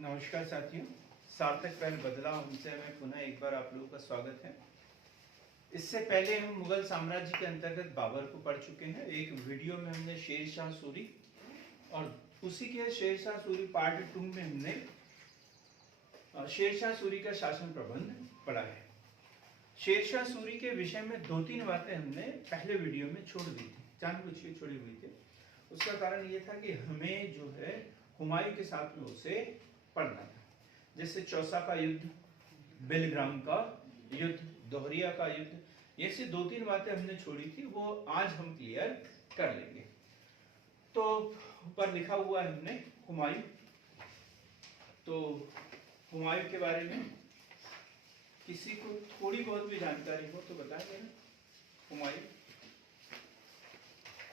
नमस्कार साथियों, सार्थक पहल बदला उनसे मैं पुनः एक बार आप लोगों का स्वागत है। इससे पहले हम मुगल साम्राज्य के अंतर्गत बाबर को पढ़ चुके हैं। एक वीडियो में हमने शेर शाह सूरी और उसी के शेर शाह सूरी पार्ट 2 में हमने शेर शाह सूरी का शासन प्रबंध पढ़ा है। शेर शाह सूरी के विषय में 2-3 बातें हमने पहले वीडियो में छोड़ दी थी, जानबूझ के छोड़ी हुई थी। उसका कारण ये था कि हमें जो है हुमायूं के साथ में उसे पढ़ना था। जैसे चौसा का युद्ध, बेलग्राम का युद्ध, दोहरिया का युद्ध, ये से 2-3 बातें हमने छोड़ी थी, वो आज हम क्लियर कर लेंगे। तो ऊपर लिखा हुआ है हमने हुमायूं। तो हुमायूं के बारे में किसी को थोड़ी बहुत भी जानकारी हो तो बताएंगे ना। हुमायूं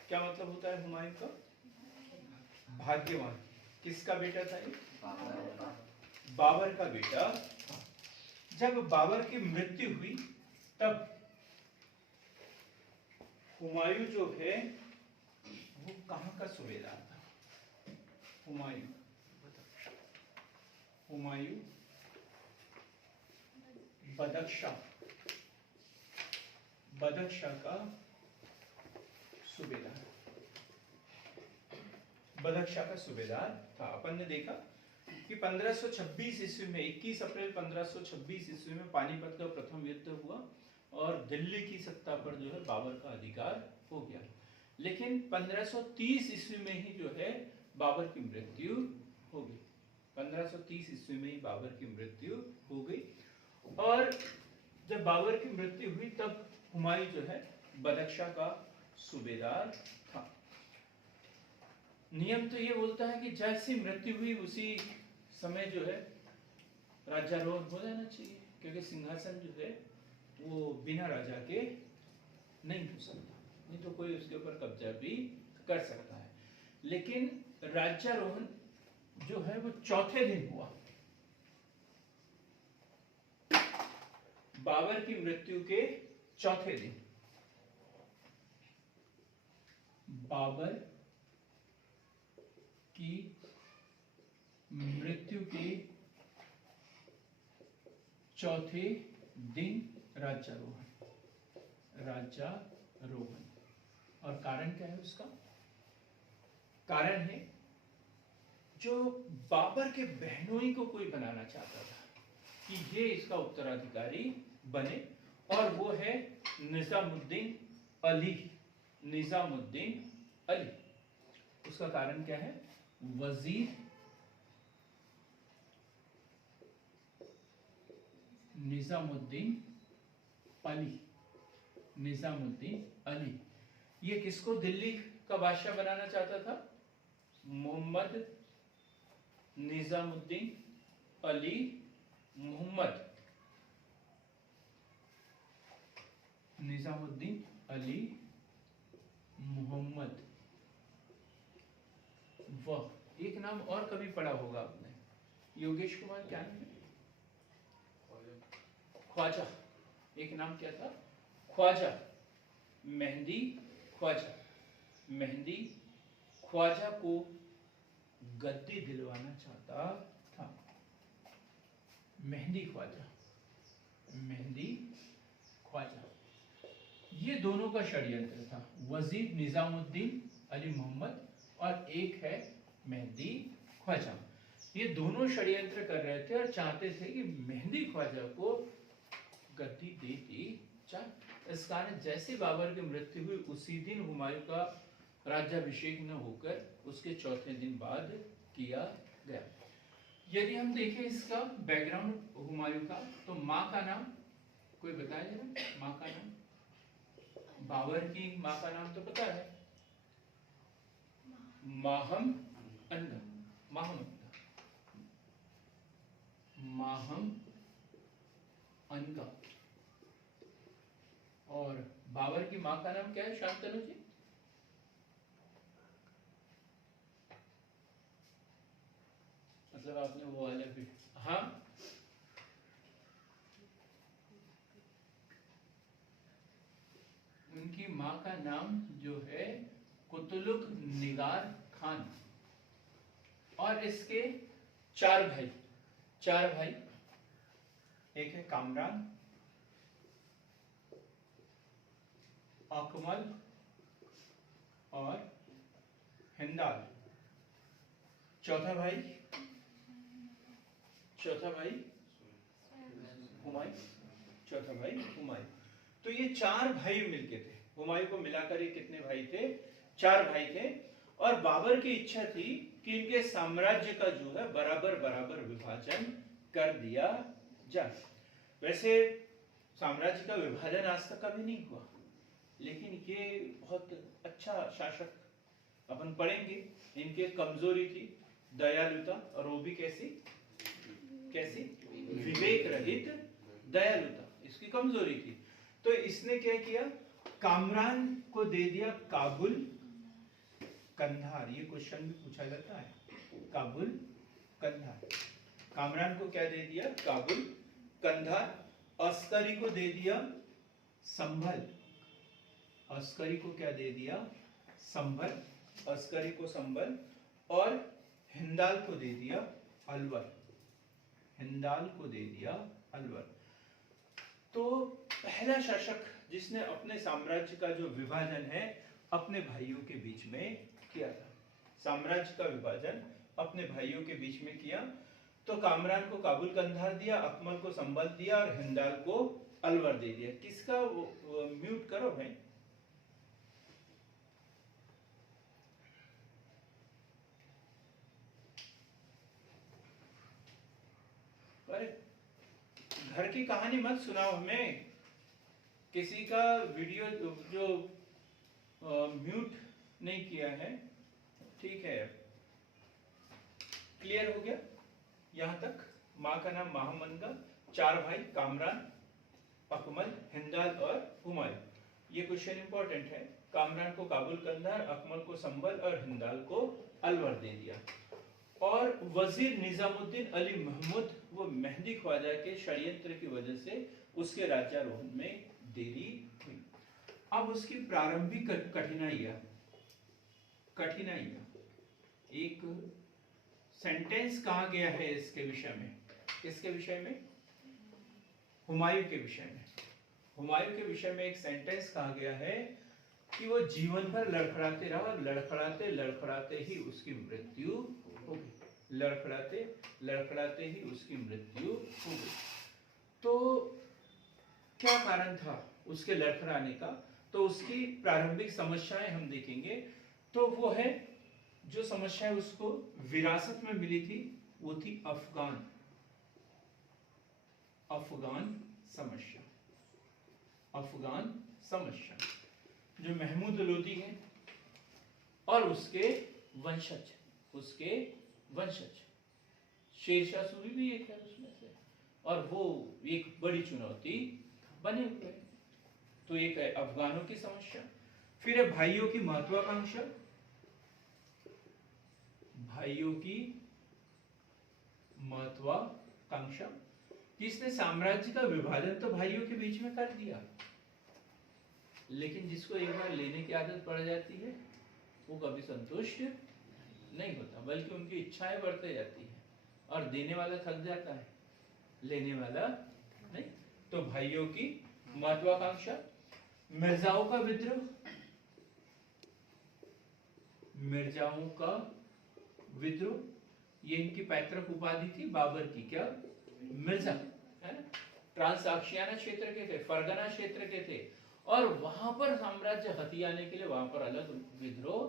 क्या मतलब होता है? हुमायूं का भाग्यवान। किसका बेटा था ये? बाबर का बेटा। जब बाबर की मृत्यु हुई तब हुमायूं जो है वो कहां का सूबेदार था? हुमायूं बदख्शां का सूबेदार, बदख्शां का सूबेदार था। अपन ने देखा कि 1526 ईस्वी में 21 अप्रैल 1526 ईस्वी में पानीपत का प्रथम युद्ध हुआ और दिल्ली की सत्ता पर जो है बाबर का अधिकार हो गया। लेकिन 1530 ईस्वी में ही जो है बाबर की मृत्यु हो गई। 1530 ईस्वी में ही बाबर की मृत्यु हो गई और जब बाबर की मृत्यु हुई तब हुमायूं जो है बदख्शां का सूबेदार था। नियम तो ये बोलता है कि जैसी मृत्यु हुई उसी समय जो है राज्यारोहण हो जाना चाहिए, क्योंकि सिंहासन जो है वो बिना राजा के नहीं हो सकता, नहीं तो कोई उसके ऊपर कब्जा भी कर सकता है। लेकिन राज्यारोहण जो है वो चौथे दिन हुआ, बाबर की मृत्यु के चौथे दिन। बाबर की मृत्यु के चौथे दिन राज्यारोहण। और कारण क्या है उसका? कारण है जो बाबर के बहनोई को कोई बनाना चाहता था कि ये इसका उत्तराधिकारी बने, और वो है निजामुद्दीन अली। उसका कारण क्या है? वजीर निजामुद्दीन अली। ये किसको दिल्ली का बादशाह बनाना चाहता था? मोहम्मद निजामुद्दीन अली मोहम्मद। वह एक नाम और कभी पढ़ा होगा आपने, योगेश कुमार, क्या नाम है? ख्वाजा। एक नाम क्या था? ख्वाजा। मेहंदी ख्वाजा को गद्दी दिलवाना चाहता था। मेहंदी ख्वाजा, ये दोनों का षड्यंत्र था। वजीर निजामुद्दीन अली मोहम्मद और एक है मेहंदी ख्वाजा। ये दोनों षड्यंत्र कर रहे थे और चाहते थे कि मेहंदी ख्वाजा को गद्दी दे दी जाए। इस कारण जैसे बाबर की मृत्यु हुई उसी दिन हुमायूं का राज्याभिषेक न होकर उसके चौथे दिन बाद किया गया। यदि हम देखें इसका बैकग्राउंड हुमायूं का, तो माँ का नाम कोई बताया जरा? माँ का नाम, बाबर की माँ का नाम तो पता है, माहम अनगा। और बाबर की माँ का नाम क्या है शांतनु जी? मतलब आपने वो वाले भी, हाँ, उनकी माँ का नाम जो है कुतुलुक निगार खान। और इसके चार भाई, चार भाई, एक है कामरान, अकमल और हिंदाल। चौथा भाई, चौथा भाई हुमायूं, चौथा भाई हुमायूं। तो ये चार भाई मिलके थे, हुमायूं को मिलाकर ये कितने भाई थे? चार भाई थे। और बाबर की इच्छा थी कि इनके साम्राज्य का जो है बराबर बराबर विभाजन कर दिया जाए। वैसे साम्राज्य का विभाजन आज तक कभी नहीं हुआ, लेकिन ये बहुत अच्छा शासक, अपन पढ़ेंगे। इनकी कमजोरी थी दयालुता, और वो भी कैसी कैसी? विवेक रहित दयालुता इसकी कमजोरी थी। तो इसने क्या किया? कामरान को दे दिया काबुल कंधार। ये क्वेश्चन भी पूछा जाता है, काबुल कंधार। कामरान को क्या दे दिया? काबुल कंधार। अस्करी को दे दिया संभल, अस्करी को क्या दे दिया? संभल, अस्करी को संभल। और हिंदाल को दे दिया अलवर, हिंदाल को दे दिया अलवर। तो पहला शासक जिसने अपने साम्राज्य का जो विभाजन है अपने भाइयों के बीच में किया था, साम्राज्य का विभाजन अपने भाइयों के बीच में किया। तो कामरान को काबुल कंधार दिया, अकमल को संभल दिया और हिंदाल को अलवर दे दिया। किसका म्यूट करो भाई। अरे घर की कहानी मत सुनाओ हमें, किसी का वीडियो जो म्यूट नहीं किया है, ठीक है। क्लियर हो गया यहां तक? माँ का नाम महामंगा, चार भाई कामरान, अकमल, हिंदाल और हुमायूं। ये क्वेश्चन इंपॉर्टेंट है। कामरान को काबुल कंधार, अकमल को संभल और हिंदाल को अलवर दे दिया। और वजीर निजामुद्दीन अली महमूद वो मेहंदी ख्वाजा के षड्यंत्र की वजह से उसके राज्यारोहण में देरी हुई। अब उसकी प्रारंभिक कठिनाइयां, एक सेंटेंस कहा गया है इसके विषय में, किसके विषय में? हुमायूं के विषय में। हुमायूं के विषय में एक सेंटेंस कहा गया है कि वो जीवन भर लड़खड़ाते रहा, लड़खड़ाते लड़खड़ाते ही उसकी मृत्यु हो गई, लड़खड़ाते लड़खड़ाते ही उसकी मृत्यु हो गई। तो क्या कारण था उसके लड़खड़ाने का? तो उसकी प्रारंभिक समस्याएं हम देखेंगे। तो वो है, जो समस्या उसको विरासत में मिली थी वो थी अफगान समस्या, अफगान समस्या। जो महमूद लोदी है और उसके वंशज शेरशाह सूरी भी एक है उसमें से, और वो एक बड़ी चुनौती बने हुए। तो एक है अफगानों की समस्या, फिर है भाइयों की महत्वाकांक्षा, भाइयों की महत्वाकांक्षा। किसने साम्राज्य का विभाजन तो भाइयों के बीच में कर दिया, लेकिन जिसको एक बार लेने की आदत पड़ जाती है वो कभी संतुष्ट नहीं होता, बल्कि उनकी इच्छाएं बढ़ते जाती है और देने वाला थक जाता है, लेने वाला नहीं। तो भाइयों की महत्वाकांक्षा, मिर्जाओं का विद्रोह, मिर्जाओं का विद्रोह, ये इनकी पैतृक उपाधि थी बाबर की, क्या? मिर्जा, है ना? ट्रांसआक्शियाना क्षेत्र के थे, फरगना क्षेत्र के थे, और वहां पर साम्राज्य हथियाने के लिए वहां पर अलग विद्रोह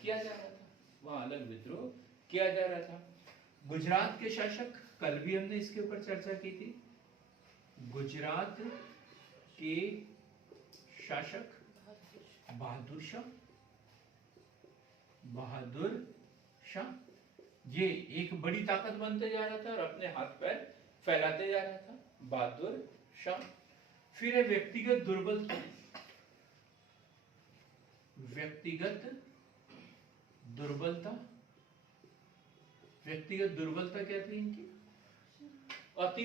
किया जा रहा था, वहां अलग विद्रोह किया जा रहा था। गुजरात के शासक, कल भी हमने इसके ऊपर चर्चा की थी। गुजरात के शासक बहादुर शाह, ये एक बड़ी ताकत बनते जा रहा था और अपने हाथ पैर फैलाते जा रहा था, बहादुर शाह। फिर है व्यक्तिगत दुर्बलता, व्यक्तिगत दुर्बलता क्या थी इनकी? अति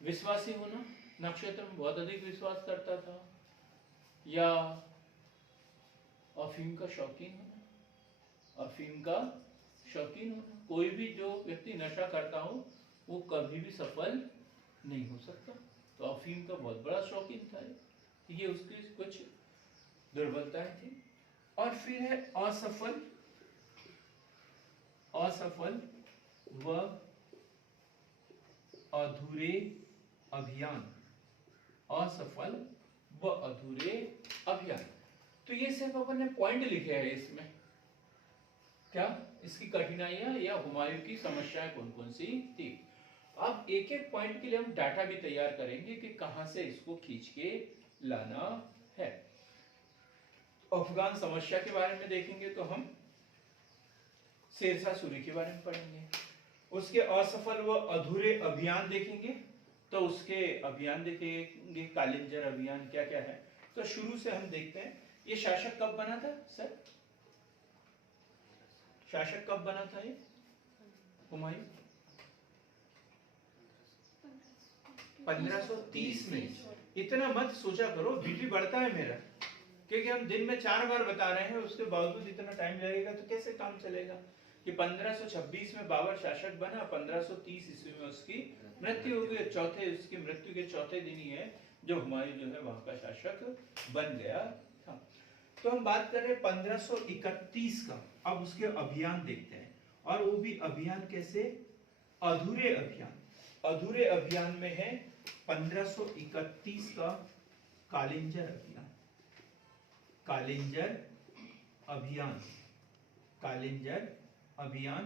विश्वासी होना, नक्षत्र में बहुत अधिक विश्वास करता था, या अफीम का शौकीन होना, अफीम का शौकीन होना। कोई भी जो व्यक्ति नशा करता हो वो कभी भी सफल नहीं हो सकता। तो अफीम का बहुत बड़ा शौकीन था ये उसकी कुछ दुर्बलताएं थी। और फिर है असफल, असफल व अधूरे अभियान, असफल व अधूरे अभियान। तो ये सिर्फ अपन ने पॉइंट लिखे हैं इसमें, क्या इसकी कठिनाइयां या हुमायूं की समस्याएं कौन कौन सी थी। अब एक एक पॉइंट के लिए हम डाटा भी तैयार करेंगे कि कहां से इसको खींच के लाना है। अफगान समस्या के बारे में देखेंगे तो हम शेरशाह सूरी के बारे में पढ़ेंगे। उसके असफल व अधूरे अभियान देखेंगे तो उसके अभियान देखेंगे, कालिंजर अभियान क्या क्या है। तो शुरू से हम देखते हैं ये शासक कब बना था सर, शासक कब बना था ये हुमायूं? 1530 में। इतना मत सोचा करो, बीपी बढ़ता है मेरा, क्योंकि हम दिन में 4 बार बता रहे हैं, उसके बावजूद इतना टाइम लगेगा तो कैसे काम चलेगा। कि 1526 में बाबर शासक बना, 1530 ईस्वी में उसकी मृत्यु हो गई। चौथे उसकी मृत्यु के चौथे दिन ही है जो हुमायूं जो है वहां का शासक बन गया था। तो हम बात कर रहे हैं 1531 का। अब उसके अभियान देखते हैं, और वो भी अभियान कैसे, अधूरे अभियान। अधूरे अभियान में है 1531 का कालिंजर अभियान, कालिंजर अभियान, कालिंजर अभियान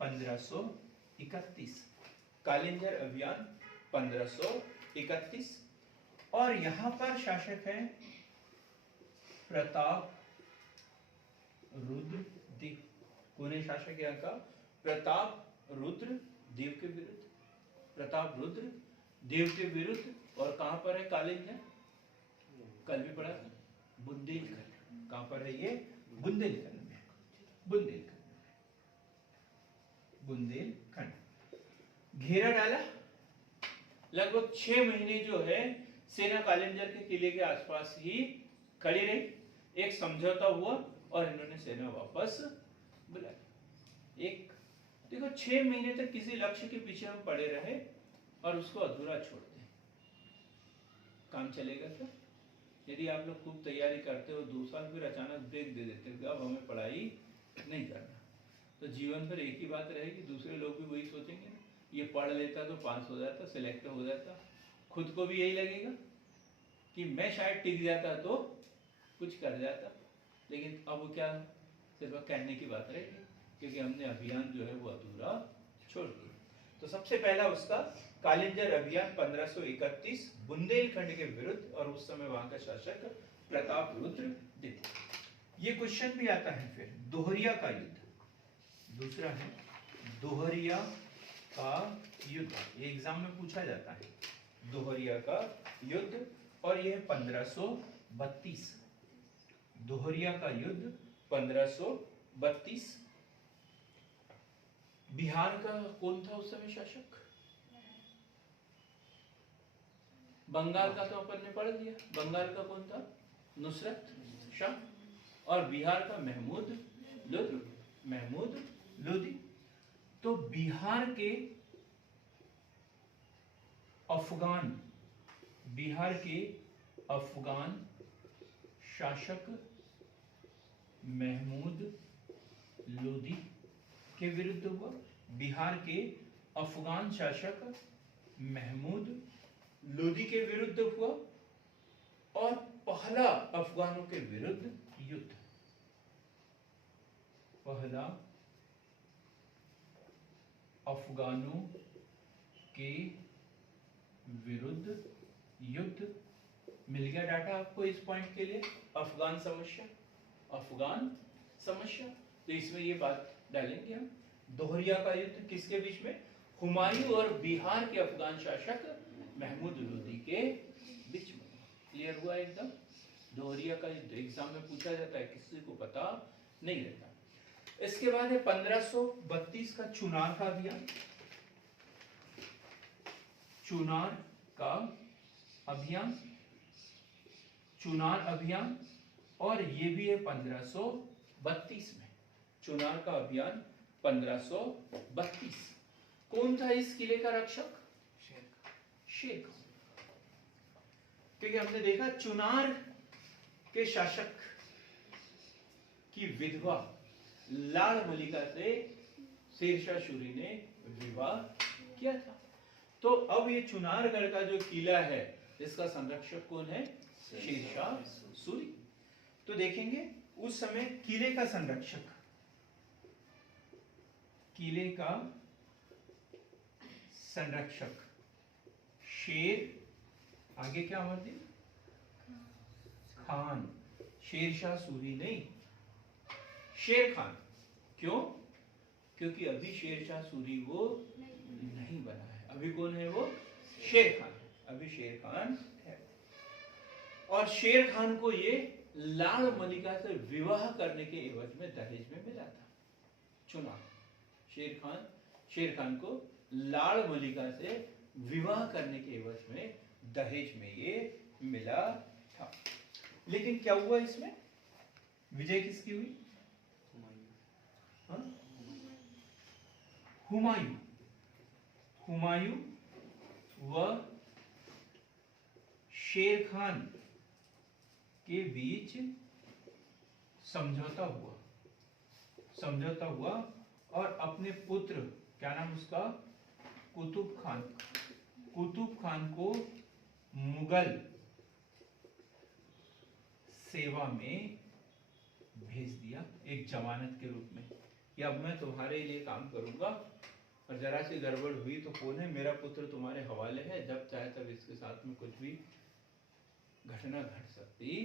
1531, कालिंजर अभियान 1531। और यहां पर शासक है प्रताप रुद्र देव। कौन है शासक यहाँ का? प्रताप रुद्र देव के विरुद्ध, प्रताप रुद्र देव के विरुद्ध। और कहां पर है कालिंजर? कल भी पढ़ा था, बुंदेलखंड। कहां पर है ये? बुंदेलखंड में, बुंदेलखंड, बुंदेलखंड। घेरा डाला, लगभग 6 महीने जो है सेना कालिंजर के किले के आसपास ही खड़ी रही। एक समझौता हुआ और इन्होंने सेना वापस बुलाई। एक देखो 6 महीने तक किसी लक्ष्य के पीछे हम पड़े रहे और उसको अधूरा छोड़ दें, काम चलेगा क्या? यदि आप लोग खूब तैयारी करते हो 2 साल, फिर अचानक ब्रेक दे देते हो अब हमें पढ़ाई नहीं करना, तो जीवन पर एक ही बात रहेगी, दूसरे लोग भी वही सोचेंगे ना, ये पढ़ लेता तो पास हो जाता, सिलेक्ट हो जाता। खुद को भी यही लगेगा कि मैं शायद टिक जाता तो कुछ कर जाता। लेकिन अब वो क्या, सिर्फ कहने की बात रहेगी, क्योंकि हमने अभियान जो है वो अधूरा छोड़ दिया। तो सबसे पहला उसका कालिंजर अभियान 1531 बुंदेलखंड के विरुद्ध, और उस समय वहां का शासक प्रताप रुद्र द्वितीय। ये क्वेश्चन भी आता है फिर दोहरिया का युद्ध, दूसरा है दोहरिया का युद्ध, ये एग्जाम में पूछा जाता है, दोहरिया का युद्ध। और यह 1532, दोहरिया का युद्ध 1532। बिहार का कौन था उस समय शासक? बंगाल का तो अपन ने पढ़ लिया, बंगाल का कौन था? नुसरत शाह। और बिहार का महमूद लोदी, महमूद लोदी। तो बिहार के अफगान, बिहार के अफगान शासक महमूद लोदी के विरुद्ध हुआ। बिहार के अफगान शासक महमूद लोदी के विरुद्ध हुआ और पहला अफगानों के विरुद्ध युद्ध, पहला अफगानों के विरुद्ध युद्ध। मिल गया डाटा आपको इस पॉइंट के लिए, अफगान समस्या, अफगान समस्या। तो इसमें ये बात डालेंगे हम, दोहरिया का युद्ध किसके बीच में? हुमायूं और बिहार के अफगान शासक महमूद लोदी के बीच में। क्लियर हुआ एकदम? दोहरिया का युद्ध एग्जाम में पूछा जाता है, किसी को पता नहीं रहता। इसके बाद है 1532 का चुनार का अभियान, चुनार का अभियान, चुनार अभियान। और ये भी है 1532 में, चुनार का अभियान 1532। कौन था इस किले का रक्षक? शेर खान। क्योंकि हमने देखा चुनार के शासक की विधवा लाल मलिका से शेरशाह सूरी ने विवाह किया था। तो अब ये चुनारगढ़ का जो किला है इसका संरक्षक कौन है? शेरशाह सूरी। तो देखेंगे उस समय किले का संरक्षक, किले का संरक्षक शेर, आगे क्या वर्दी? खान। शेरशाह सूरी नहीं, शेर खान। क्यों? क्योंकि अभी शेरशाह सूरी वो नहीं बना है, अभी कौन है वो? शेर खान। अभी शेर खान है। और शेर खान को ये लाल मलिका से विवाह करने के एवज में दहेज में मिला था। चुना शेर खान को लाल मलिका से विवाह करने के एवज में दहेज में ये मिला था। लेकिन क्या हुआ इसमें? विजय किसकी हुई? हुमायूं। हुमायूं व शेर खान के बीच समझौता हुआ और अपने पुत्र, क्या नाम उसका? कुतुब खान को मुगल सेवा में भेज दिया एक जमानत के रूप में, कि अब मैं तुम्हारे लिए काम करूंगा और जरा सी गड़बड़ हुई तो कौन है? मेरा पुत्र तुम्हारे हवाले है, जब चाहे तब इसके साथ में कुछ भी घटना घट सकती है।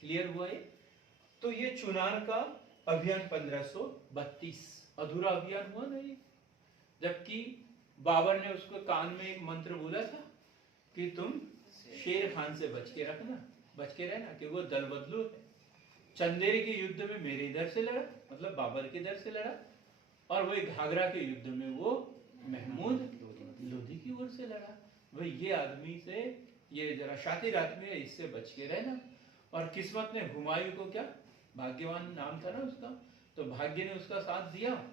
क्लियर हुआ ये? तो ये चुनार का अभियान 1532 अधूरा अभियान हुआ ना ये, जबकि बाबर ने उसको कान में एक मंत्र बोला था कि तुम शेर खान से बच के रहना, कि वो दल बदलू है। चंदेरी के युद्ध में मेरे इधर से लड़ा, मतलब बाबर के इधर से लड़ा, और वही घाघरा के युद्ध में वो महमूद लोधी की ओर से लड़ा। वही ये आदमी से, ये जरा शातिर आदमी है, इससे बच के रहना। और किस्मत ने हुमायूं को, क्या भाग्यवान नाम था ना उसका, तो भाग्य ने उसका साथ दिया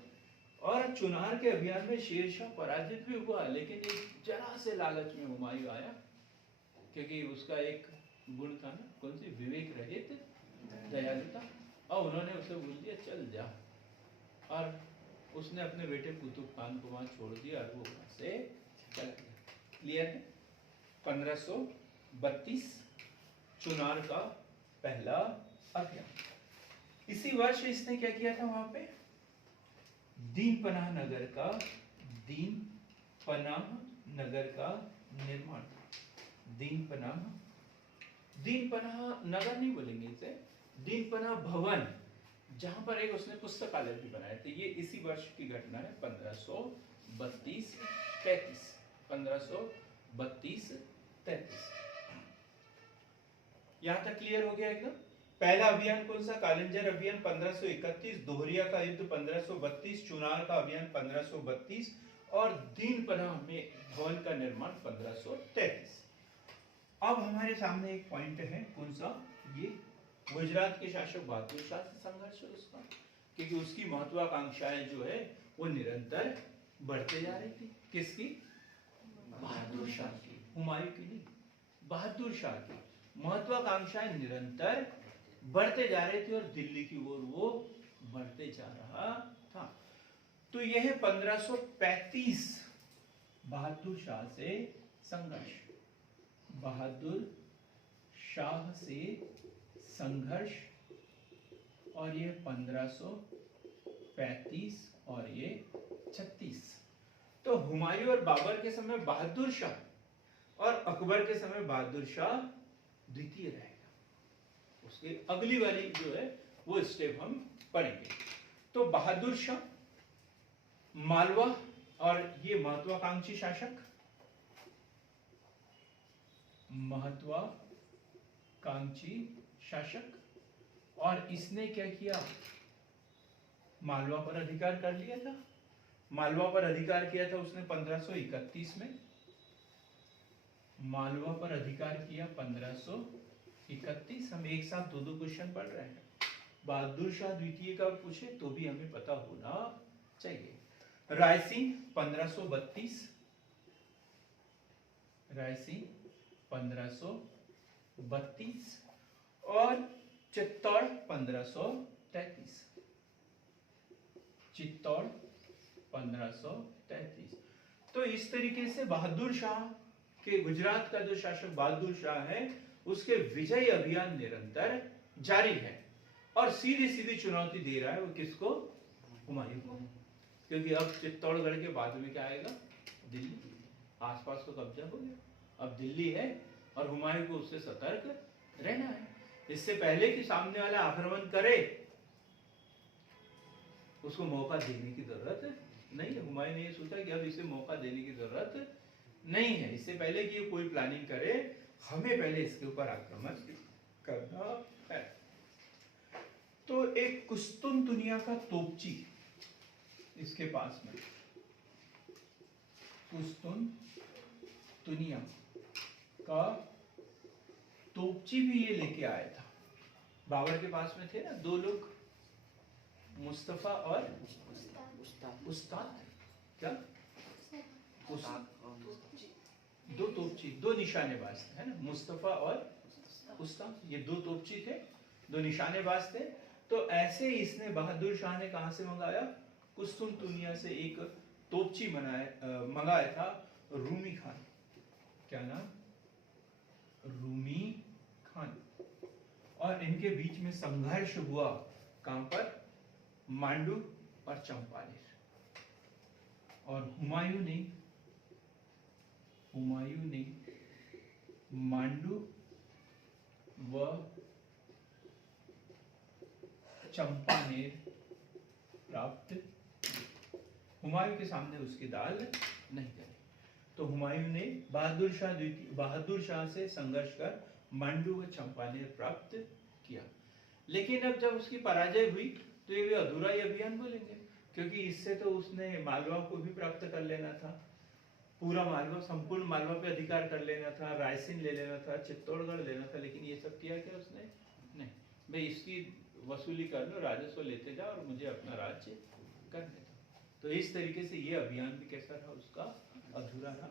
और चुनार के अभियान में शेरशाह पराजित भी हुआ। लेकिन एक जरा से लालच में हुमायूं आया, क्योंकि उसका एक गुण था ना, कौन सी? विवेक रहित दयालुता। और उन्होंने उसे बोल दिया चल जा, और उसने अपने बेटे कुतुब खान को वहां छोड़ दिया और वो वहां से चल गया। क्लियर है? 1532 चुनार का पहला अभियान। इसी वर्ष इसने क्या किया था वहां पे? दीनपनाह नगर का निर्माण। दीनपनाह नगर नहीं बोलेंगे इसे, दीनपनाह भवन, जहां पर एक उसने पुस्तकालय भी बनाए थे। ये इसी वर्ष की घटना है, 1532-33। यहां तक क्लियर हो गया एकदम? पहला अभियान कौन सा? कालिंजर अभियान 1531, दोहरिया का युद्ध 1532, चुनार का अभियान 1532 और दीनपनाह में भवन का निर्माण 1533। अब हमारे सामने एक पॉइंट है, कौन सा? ये गुजरात के शासक बहादुर शाह से संघर्ष है उसका, क्योंकि उसकी महत्वाकांक्षाएं जो है वो निरंतर बढ़ते जा रही थी। किसकी? बहादुर शाह की, हुमायूं की नहीं, बहादुर शाह की महत्वाकांक्षाएं निरंतर बढ़ते जा रहे थे और दिल्ली की ओर वो बढ़ते जा रहा था। तो यह 1535 बहादुर शाह से संघर्ष, बहादुर शाह से संघर्ष, और ये 1535 और ये 36। तो हुमायूं और बाबर के समय बहादुर शाह और अकबर के समय बहादुर शाह द्वितीय रहेगा। उसके अगली वाली जो है वो स्टेप हम पढ़ेंगे। तो बहादुर शाह, मालवा, और ये महत्वाकांक्षी शासक, महत्वाकांक्षी शासक, और इसने क्या किया? मालवा पर अधिकार कर लिया था। मालवा पर अधिकार किया था उसने 1531 में, मालवा पर अधिकार किया 1531। हम एक साथ दो क्वेश्चन पढ़ रहे हैं। बहादुर शाह द्वितीय का पूछे तो भी हमें पता होना चाहिए। रायसीन 1532, रायसीन 1532 और चित्तौड़ 1533, चित्तौड़ 1533। तो इस तरीके से बहादुर शाह के, गुजरात का जो शासक बहादुर शाह है, उसके विजय अभियान निरंतर जारी है और सीधी सीधी चुनौती दे रहा है वो किसको? हुमायूं को। क्योंकि अब चित्तौड़गढ़ के बाद में क्या आएगा? दिल्ली। आसपास को कब्जा हो गया, अब दिल्ली है और हुमायूं को उससे सतर्क रहना है। इससे पहले कि सामने वाला आक्रमण करे, उसको मौका देने की जरूरत नहीं है। हुमायूं ने ये सोचा कि अब इसे मौका देने की जरूरत नहीं है। इससे पहले कि कोई प्लानिंग करे, हमें पहले इसके ऊपर आक्रमण करना है। तो एक कुस्तुनतुनिया का तोपची इसके पास में, कुस्तुनतुनिया का तोपची भी ये लेके आया था। बाबर के पास में थे ना दो लोग, मुस्तफा और उस्ताद, क्या दो तोपची, दो निशानेबाज थे, है ना, मुस्तफा और उस्ताद। ये दो तोपची थे, दो निशानेबाज थे। तो ऐसे इसने, बहादुर शाह ने कहां से मंगाया? कुस्तुनतुनिया से एक तोपची मंगाया था, रूमी खान। क्या नाम? रूमी खान। और इनके बीच में संघर्ष हुआ, कहां पर? मांडू और चंपानेर। और हुमायूं ने मांडू व चंपानेर प्राप्त। हुमायूं के सामने उसकी दाल नहीं चली। तो हुमायूं ने बहादुर शाह से संघर्ष कर मांडू व चंपानेर प्राप्त किया। लेकिन अब जब उसकी पराजय हुई तो ये भी अधूरा ही अभियान बोलेंगे, क्योंकि इससे तो उसने मालवा को भी प्राप्त कर लेना था, पूरा मालवा, संपूर्ण मालवा पे अधिकार कर लेना था, रायसीन ले लेना था, चित्तौड़गढ़ लेना था। लेकिन ये सब किया क्या उसने? नहीं, भाई इसकी वसूली कर लो, राजस्व लेते जाओ और मुझे अपना राज्य करने दो। तो इस तरीके से ये अभियान भी कैसा रहा उसका? अधूरा रहा।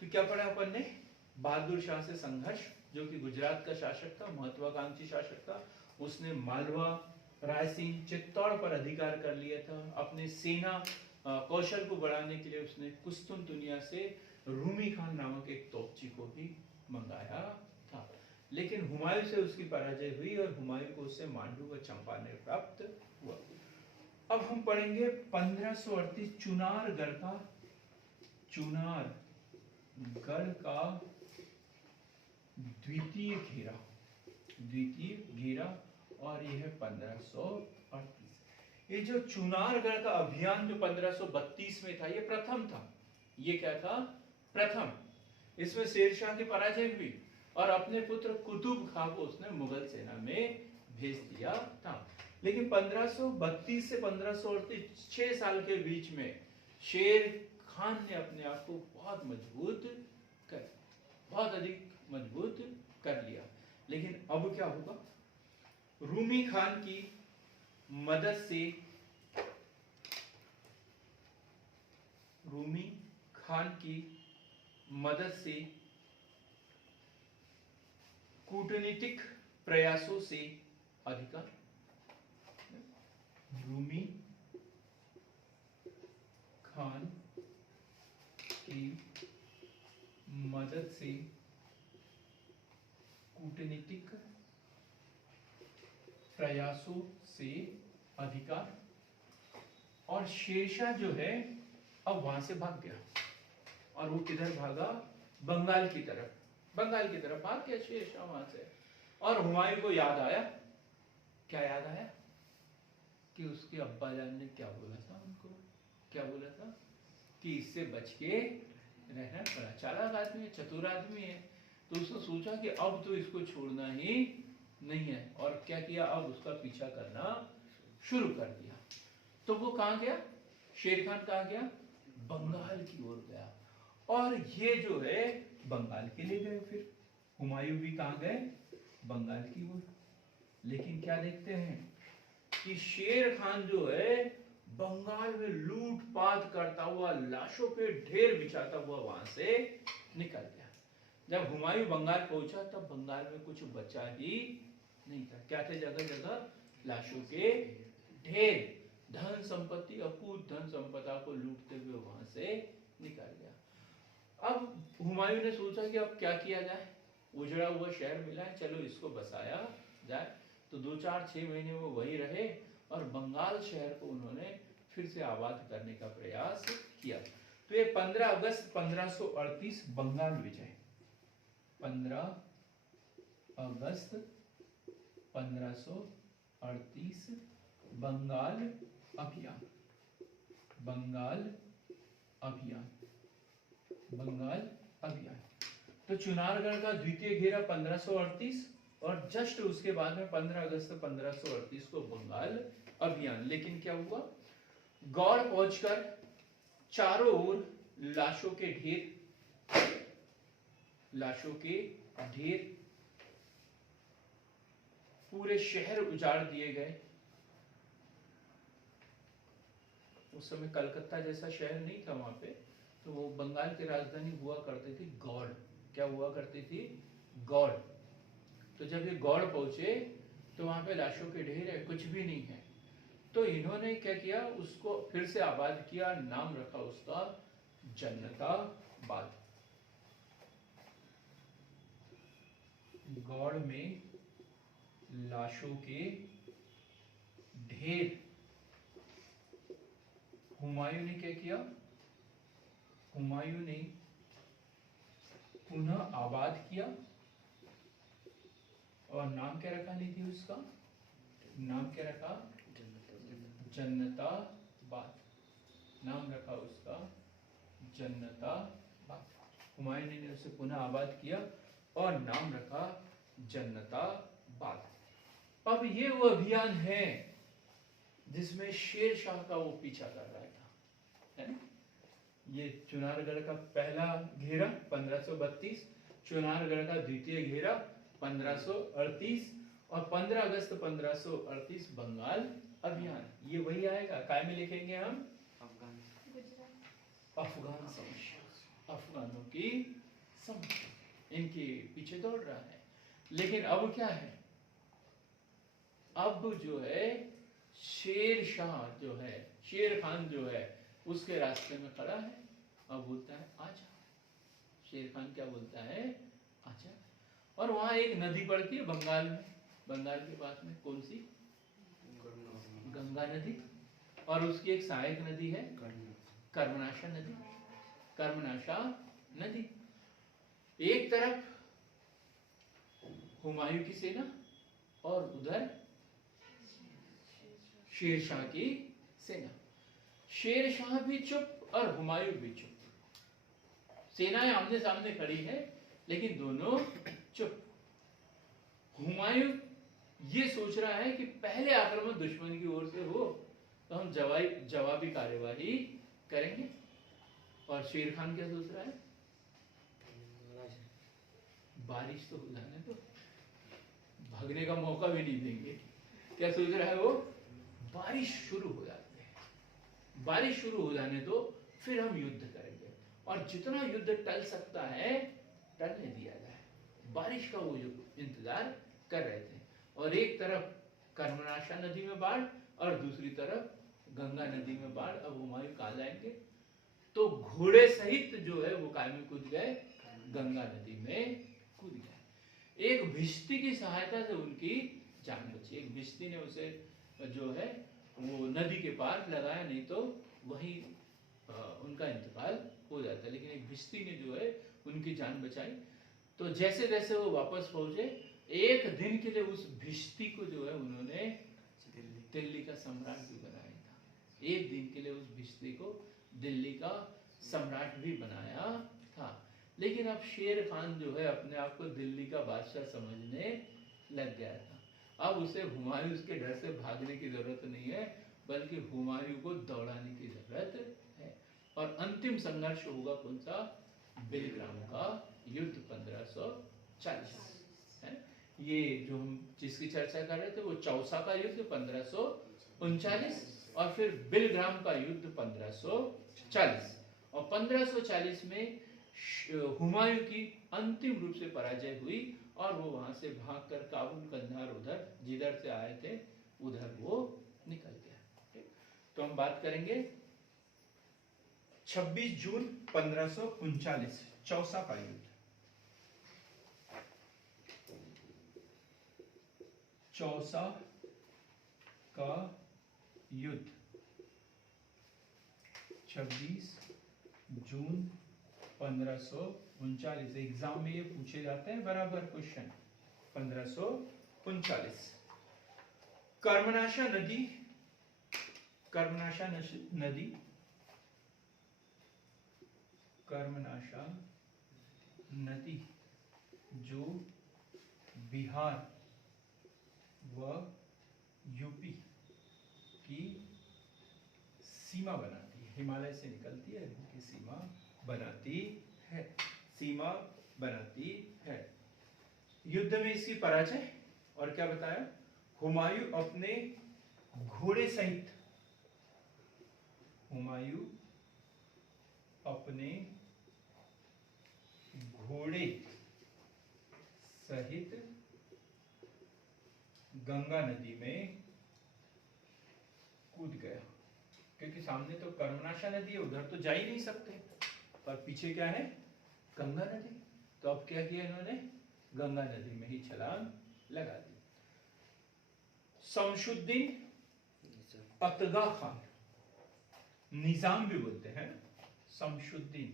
तो क्या पढ़ा अपन ने? बहादुर शाह से संघर्ष, जो कि गुजरात का शासक था, महत्वाकांक्षी शासक था। उसने मालवा, रायसीन, चित्तौड़ पर अधिकार कर लिया था। अपने सेना कौशल को बढ़ाने के लिए उसने कुस्तुनतुनिया से रूमी खान नामक एक तोपची को भी मंगाया था। लेकिन हुमायूं से उसकी पराजय हुई और हुमायूं को उससे मांडू व चंपानेर प्राप्त हुआ। अब हम पढ़ेंगे 1538 चुनारगढ़ का द्वितीय घेरा, और यह है 1538। ये जो चुनारगढ़ का अभियान जो 1532 में था, ये प्रथम था। ये क्या था? प्रथम। इसमें शेरशाह की पराजय हुई और अपने पुत्र कुतुब खां को उसने मुगल सेना में भेज दिया था। लेकिन 1532 से 1538, 6 साल के बीच में शेर खान ने अपने आप को बहुत अधिक मजबूत कर लिया। लेकिन अब क्या होगा? रूमी खान की मदद से कूटनीतिक प्रयासों से अधिकार, रूमी खान की मदद से कूटनीतिक प्रयासों से अधिकार। और शेरशाह जो है अब वहां से भाग गया, और वो किधर भागा? बंगाल की तरफ भाग गया शेरशाह वहां से। और हुमायूं को याद आया, क्या याद आया? कि उसके अब्बा जान ने क्या बोला था उनको? क्या बोला था? कि इससे बच के रहना पड़ा। चालाक आदमी है, चतुर आदमी है। तो उसने सोचा कि अब तो इसको छोड़ना ही नहीं है, और क्या किया? अब उसका पीछा करना शुरू कर दिया। तो वो कहां गया? शेर खान कहां गया? बंगाल की ओर गया। और ये जो है बंगाल के लिए गए। फिर हुमायूं भी कहां गए? बंगाल की ओर। लेकिन क्या देखते हैं कि शेर खान जो है बंगाल में लूटपाट करता हुआ, लाशों के ढेर बिछाता हुआ वहां से निकल गया। जब हुमायूं बंगाल पहुंचा तब बंगाल में कुछ बचा ही नहीं था। क्या थे? जगह जगह लाशों के ढेर, धन संपत्ति, अकूत धन संपदा को लूटते हुए वहां से निकल गया। अब हुमायूं ने सोचा कि अब क्या किया जाए, उजड़ा हुआ शहर मिला है, चलो इसको बसाया जाए। तो 2-4-6 महीने वो वही रहे और बंगाल शहर को उन्होंने फिर से आबाद करने का प्रयास किया। तो ये 15 अगस्त 1538 बंगाल विजय, 15 अगस्त 1538 बंगाल अभियान, बंगाल अभियान, बंगाल अभियान। तो चुनारगढ़ का द्वितीय घेरा 1538 और जस्ट उसके बाद में 15 अगस्त 1538 को बंगाल अभियान। लेकिन क्या हुआ? गौड़ पहुंचकर चारों ओर लाशों के ढेर, लाशों के ढेर, पूरे शहर उजाड़ दिए गए। उस समय कलकत्ता जैसा शहर नहीं था वहां पे, तो वो बंगाल की राजधानी हुआ करती थी गौड़। क्या हुआ करती थी? गौड़। तो जब ये गौड़ पहुंचे तो वहां पे लाशों के ढेर है, कुछ भी नहीं है। तो इन्होंने क्या किया? उसको फिर से आबाद किया, नाम रखा उसका जन्नताबाद। गौड़ में लाशों के ढेर। हुमायूं ने क्या किया? हुमायूं ने पुनः आबाद किया और नाम क्या रखा निधि उसका? नाम क्या रखा? जन्नताबाद। नाम रखा उसका जन्नताबाद। हुमायूं ने उसे पुनः आबाद किया और नाम रखा जन्नताबाद। अब ये वो अभियान है जिसमें शेर शाह का वो पीछा कर रहा था, है ना? ये चुनारगढ़ का पहला घेरा 1532, चुनारगढ़ का द्वितीय घेरा 1538 और 15 अगस्त 1538 बंगाल अभियान। ये वही आएगा, काय में लिखेंगे हम? अफगान समस्या, अफगानों की समस्या, इनके पीछे दौड़ रहा है। लेकिन अब क्या है? अब जो है शेर शाह जो है, शेर खान जो है उसके रास्ते में खड़ा है। अब बोलता है आजा। शेर खान क्या बोलता है? आजा। और वहां एक नदी पड़ती है बंगाल में, बंगाल के पास में, कौन सी? गंगा नदी। और उसकी एक सहायक नदी है कर्मनाशा नदी, कर्मनाशा नदी। एक तरफ हुमायूं की सेना और उधर शेर शाह की सेना। शेर शाह भी चुप और हुमायूं भी चुप। सेनाएं आमने सामने खड़ी है लेकिन दोनों चुप। हुमायूं ये सोच रहा है कि पहले आक्रमण दुश्मन की ओर से हो तो हम जवाबी कार्यवाही करेंगे। और शेर खान क्या सोच रहा है? बारिश तो हो जाने दो, भागने का मौका भी नहीं देंगे। क्या सोच रहा है वो? बारिश शुरू हो जाती है, बारिश शुरू हो जाने दो, फिर हम युद्ध करेंगे और जितना युद्ध टल सकता है टलने दिया जाए। बारिश का वो इंतजार कर रहे थे। और एक तरफ कर्मनाशा नदी में बाढ़ और दूसरी तरफ गंगा नदी में बाढ़। अब हुमायूं कहाँ जाएंगे? तो घोड़े सहित जो है वो काय में कूद गए? गंगा नदी में कूद गए। एक भिश्ती की सहायता से उनकी जान बची। एक भिश्ती ने उसे जो है वो नदी के पार लगाया, नहीं तो वही उनका इंतकाल हो जाता। लेकिन एक भिश्ती ने जो है उनकी जान बचाई। तो जैसे जैसे वो वापस पहुंचे, एक दिन के लिए उस भिश्ती को जो है उन्होंने दिल्ली का सम्राट भी बनाया था। एक दिन के लिए उस भिश्ती को दिल्ली का सम्राट भी बनाया था। लेकिन अब शेर खान जो है अपने आप को दिल्ली का बादशाह समझने लग गया था। अब उसे हुमायूं के डर से भागने की जरूरत नहीं है, बल्कि हुमायूं को दौड़ाने की जरूरत है। और अंतिम संघर्ष होगा कौन सा? बेलग्राम का युद्ध 1540 है। ये जो हम जिसकी चर्चा कर रहे थे वो चौसा का युद्ध 1539 और फिर बिलग्राम का युद्ध 1540, और 1540 में हुमायूं की अंतिम रूप से पराजय हुई और वो वहां से भागकर काबुल, कंधार, उधर जिधर से आए थे उधर वो निकल गया। तो हम बात करेंगे 26 जून 1539 चौसा का युद्ध। चौसा का युद्ध 26 जून 1539, एग्जाम में ये पूछे जाते हैं बराबर क्वेश्चन। 1539 कर्मनाशा नदी, कर्मनाशा नदी, कर्मनाशा नदी जो बिहार व यूपी की सीमा बनाती है, हिमालय से निकलती है, इनकी सीमा बनाती है, सीमा बनाती है। युद्ध में इसकी पराजय, और क्या बताया, हुमायूं अपने घोड़े सहित, हुमायूं अपने घोड़े सहित गंगा नदी में कूद गया, क्योंकि सामने तो कर्मनाशा नदी है, उधर तो जा ही नहीं सकते, पर पीछे क्या है, गंगा नदी। तो अब क्या किया इन्होंने, गंगा नदी में ही छलांग लगा दी। शमशुद्दीन अतगा खान, निजाम भी बोलते हैं, शमशुद्दीन,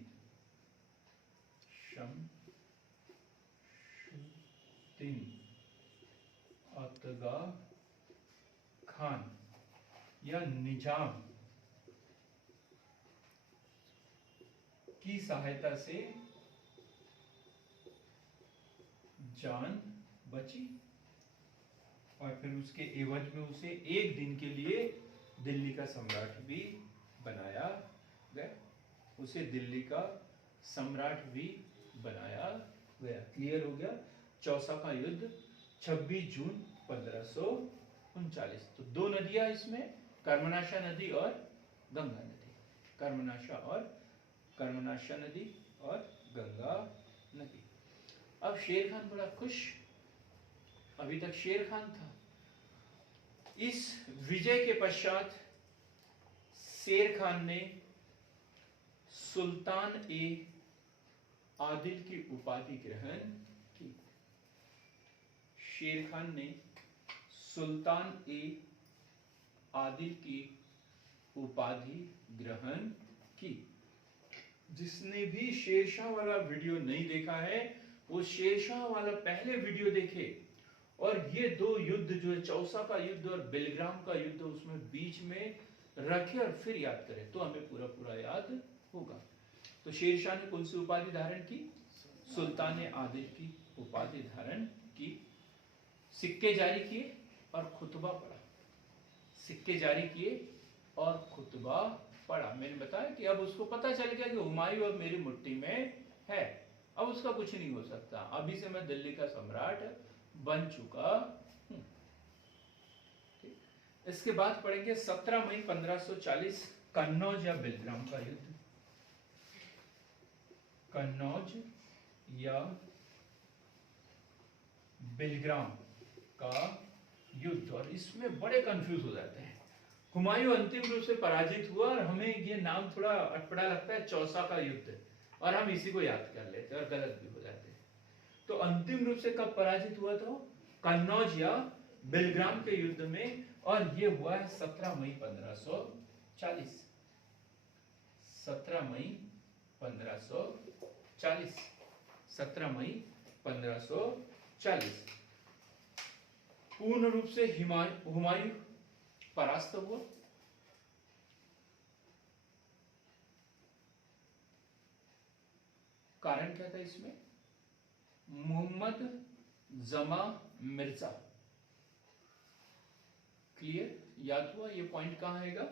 शमशुद्दीन अतगा खान या निजाम की सहायता से जान बची, और फिर उसके एवज में उसे एक दिन के लिए दिल्ली का सम्राट भी बनाया गया, उसे दिल्ली का सम्राट भी बनाया गया। क्लियर हो गया। चौसा का युद्ध 26 जून 1539। तो दो नदियां इसमें, कर्मनाशा नदी और गंगा नदी, कर्मनाशा नदी और गंगा नदी। अब शेर खान बड़ा खुश, अभी तक शेर खान था। इस विजय के पश्चात शेर खान ने सुल्तान ए आदिल की उपाधि ग्रहण की। शेर खान ने सुल्तान ए आदिल की उपाधि ग्रहण की। जिसने भी शेरशाह वाला वीडियो नहीं देखा है वो शेरशाह वाला पहले वीडियो देखे, और ये दो युद्ध जो है, चौसा का युद्ध और बेलग्राम का युद्ध, उसमें बीच में रखे और फिर याद करें तो हमें पूरा पूरा याद होगा। तो शेरशाह ने कौन सी उपाधि धारण की, सुल्तान आदिल की उपाधि धारण की। सिक्के जारी किए और खुतबा पढ़ा, सिक्के जारी किए और खुतबा पढ़ा। मैंने बताया कि अब उसको पता चल गया कि हुमायूं अब मेरी मुट्ठी में है, अब उसका कुछ नहीं हो सकता, अभी से मैं दिल्ली का सम्राट बन चुका हूं। इसके बाद पढ़ेंगे 17 मई 1540 कन्नौज या बेलग्राम का युद्ध। कन्नौज या बेलग्राम का युद्ध, और इसमें बड़े कंफ्यूज हो जाते हैं। हुमायूं अंतिम रूप से पराजित हुआ, और हमें ये नाम थोड़ा अटपटा लगता है, चौसा का युद्ध, और हम इसी को याद कर लेते हैं और गलत भी हो जाते हैं। तो अंतिम रूप से कब पराजित हुआ था, कन्नौज या बेलग्राम के युद्ध में, और ये हुआ है 17 मई 1540। 17 मई 1540, 17 मई 1540 पूर्ण रूप से हुमायूं परास्त हुआ। कारण क्या था इसमें, मोहम्मद जमा मिर्जा। क्लियर, याद हुआ ये पॉइंट कहां आएगा,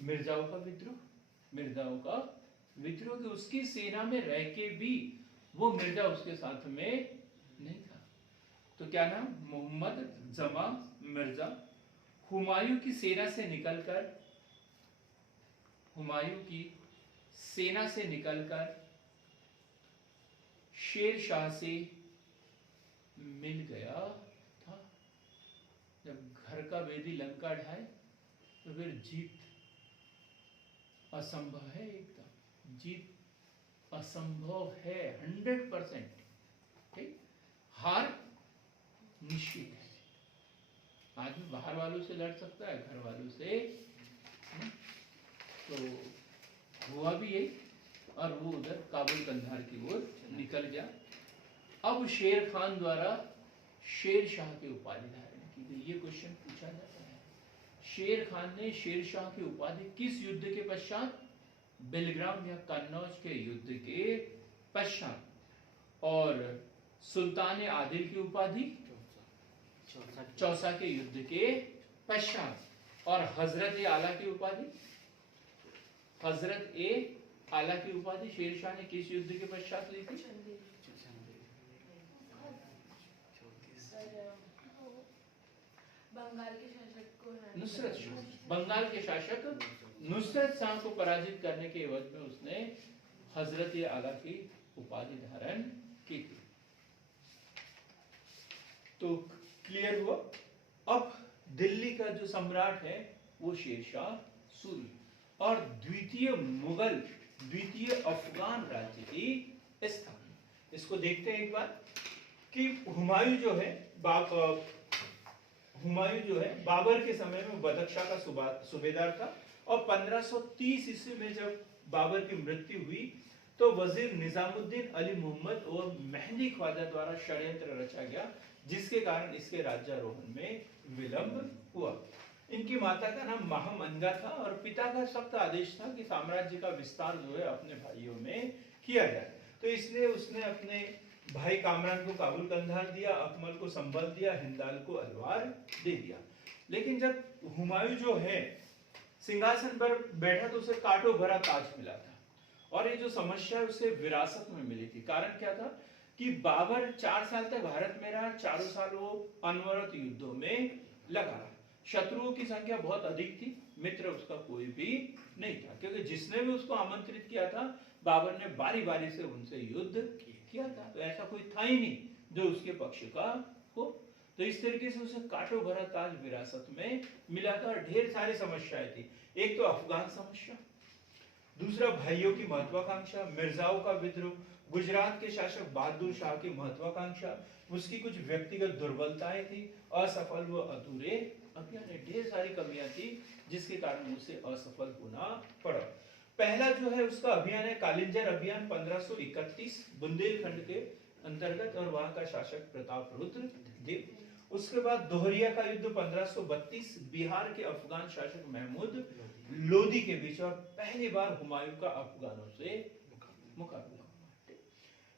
मिर्जाओं का विद्रोह, मिर्जाओं का विद्रोह, कि उसकी सेना में रह के भी वो मिर्जा उसके साथ में नहीं था। तो क्या नाम, मोहम्मद जमा मिर्जा। हुमायूं की सेना से निकलकर शेर शाह से मिल गया था। जब घर का वेदी लंका ढाए तो फिर जीत असंभव है, एकदम जीत असंभव है, 100%। ठीक, हार निश्चित है। आदमी बाहर वालों से लड़ सकता है, घर वालों से तो हुआ भी यही, और वो उधर काबुल कंधार की ओर निकल गया। अब शेर खान द्वारा शेर शाह की उपाधि धारण की गई। ये क्वेश्चन पूछा जाता है, शेर खान ने शेर शाह की उपाधि किस युद्ध के पश्चात? बेलग्राम या कन्नौज के युद्ध के पश्चात। और सुल्तान आदिल की उपाधि चौसा के युद्ध के पश्चात। और हजरत आला की उपाधि, हजरत ए आला की उपाधि शेर शाह ने किस युद्ध के पश्चात ली थी? नुसरत शाह, बंगाल के शासक नुसरत शाह को पराजित करने के एवज में उसने हजरत आला की उपाधि धारण की थी। तो क्लियर हुआ। अब दिल्ली का जो सम्राट है वो शेरशाह सूरी, और द्वितीय अफगान राज्य की स्थापना। इसको देखते हैं एक बार कि हुमायूं जो है बाबर के समय में बदख्शा का सूबेदार था, और 1530 ईस्वी में जब बाबर की मृत्यु हुई तो वजीर निजामुद्दीन अली मोहम्मद और मेहंदी ख्वाजा द्वारा षड्यंत्र रचा गया, जिसके कारण इसके राज्यारोहण में विलंब हुआ। इनकी माता का नाम महामंगा था, और पिता का सख्त आदेश था कि साम्राज्य का विस्तार जो है अपने भाइयों में किया जाए। तो इसलिए उसने अपने भाई कामरान को काबुल कंधार दिया, अकमल को संभल दिया, हिंदाल को अलवार दे दिया। लेकिन जब हुमायूं जो है सिंहासन पर बैठा तो उसे कांटों भरा ताज मिला था, और ये जो समस्या है उसे विरासत में मिली थी। कारण क्या था कि बाबर 4 साल तक भारत में रहा, चारों साल वो अनवरत युद्धों में लगा रहा। शत्रुओं की संख्या बहुत अधिक थी, मित्र उसका कोई भी नहीं था, क्योंकि जिसने भी उसको आमंत्रित किया था बाबर ने बारी बारी से उनसे युद्ध किया था। तो ऐसा कोई था ही नहीं जो उसके पक्ष का हो। तो इस तरीके से उसे कांटों भरा ताज विरासत में मिला था, और ढेर सारी समस्याएं थी। एक तो अफगान समस्या, दूसरा भाइयों की महत्वाकांक्षा, मिर्जाओं का विद्रोह, गुजरात के शासक बहादुर शाह की महत्वाकांक्षा, उसकी कुछ व्यक्तिगत दुर्बलताएं थी, असफल व अधूरे अभियान, ढेर सारी कमियां थी जिसके कारण उसे असफल होना पड़ा। पहला जो है उसका अभियान है कालिंजर अभियान 1531 बुंदेलखंड के अंतर्गत, और वहां का शासक प्रताप रुद्र देव। उसके बाद दोहरिया का युद्ध 1532 बिहार के अफगान शासक महमूद लोदी के बीच, और पहली बार हुमायूं का अफगानों से मुकाबला।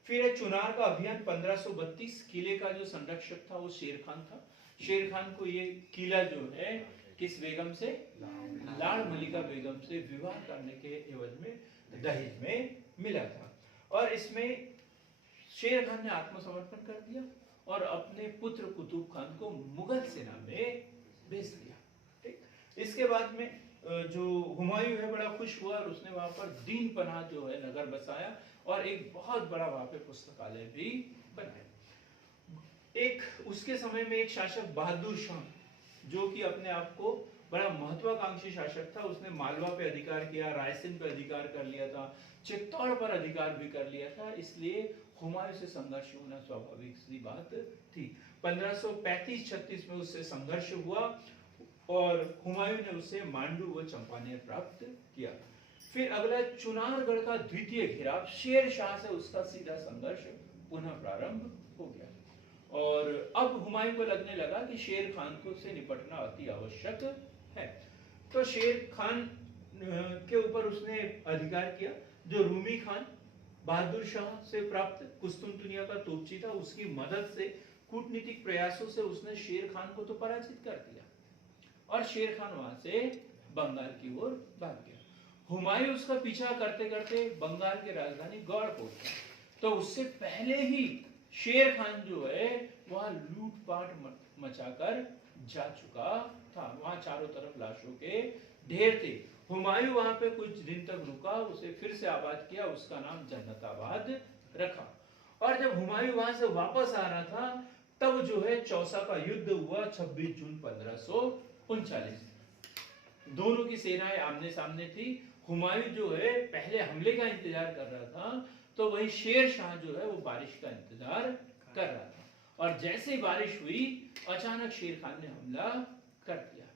फिर चुनार का अभियान 1532, किले का जो संरक्षक था वो शेर खान था। शेर खान को ये किला जो है किस बेगम से, लाड़ मलिका बेगम से विवाह करने के एवज में दहेज में मिला था, और इसमें शेर खान ने आत्मसमर्पण कर दिया और अपने पुत्र कुतुब खान को मुगल सेना में भेज दिया। ठीक, इसके बाद में जो हुमायूं है बड़ा खुश हुआ, और उसने वहां पर दीन पनाह जो है नगर बसाया, और एक बहुत बड़ा वहां पे पुस्तकालय भी बनाया। एक उसके समय में एक शासक बहादुर शाह, जो कि अपने आप को बड़ा महत्वाकांक्षी शासक था, उसने मालवा पे अधिकार किया, रायसेन पे अधिकार कर लिया था, चित्तौड़ पर अधिकार भी कर लिया था, इसलिए हुमायूं से संघर्ष होना स्वाभाविक सी बात थी। 1535-36 में उससे संघर्ष हुआ, और हुमायूं ने उसे मांडू व चंपानेर प्राप्त किया। फिर अगला चुनारगढ़ का द्वितीय घेराव, शेर शाह से उसका सीधा संघर्ष पुनः प्रारंभ हो गया, और अब हुमायूं को लगने लगा कि शेर खान को से निपटना अति आवश्यक है। तो शेर खान के ऊपर उसने अधिकार किया। जो रूमी खान बहादुर शाह से प्राप्त कुस्तुनतुनिया का तोपची था, उसकी मदद से कूटनीतिक प्रयासों से उसने शेर खान को तो पराजित कर दिया, और शेर खान वहां से बंगाल की ओर भाग गया। हुमायूं उसका पीछा करते करते बंगाल की राजधानी गौड़ पहुंचा, तो उससे पहले ही शेर खान जो है वहां लूटपाट मचाकर जा चुका था, वहां चारों तरफ लाशों के ढेर थे। हुमायूं वहां पे कुछ दिन तक रुका, उसे फिर से आबाद किया, उसका नाम जन्नताबाद रखा। और जब हुमायूं वहां से वापस आ रहा था तब जो है चौसा का युद्ध हुआ 26 जून 1539। दोनों की सेनाएं आमने सामने थी। हुमायूं जो है पहले हमले का इंतजार कर रहा था, तो वही शेर शाह जो है वो बारिश का इंतजार कर रहा था। और जैसे ही बारिश हुई अचानक शेर खान ने हमला कर दिया।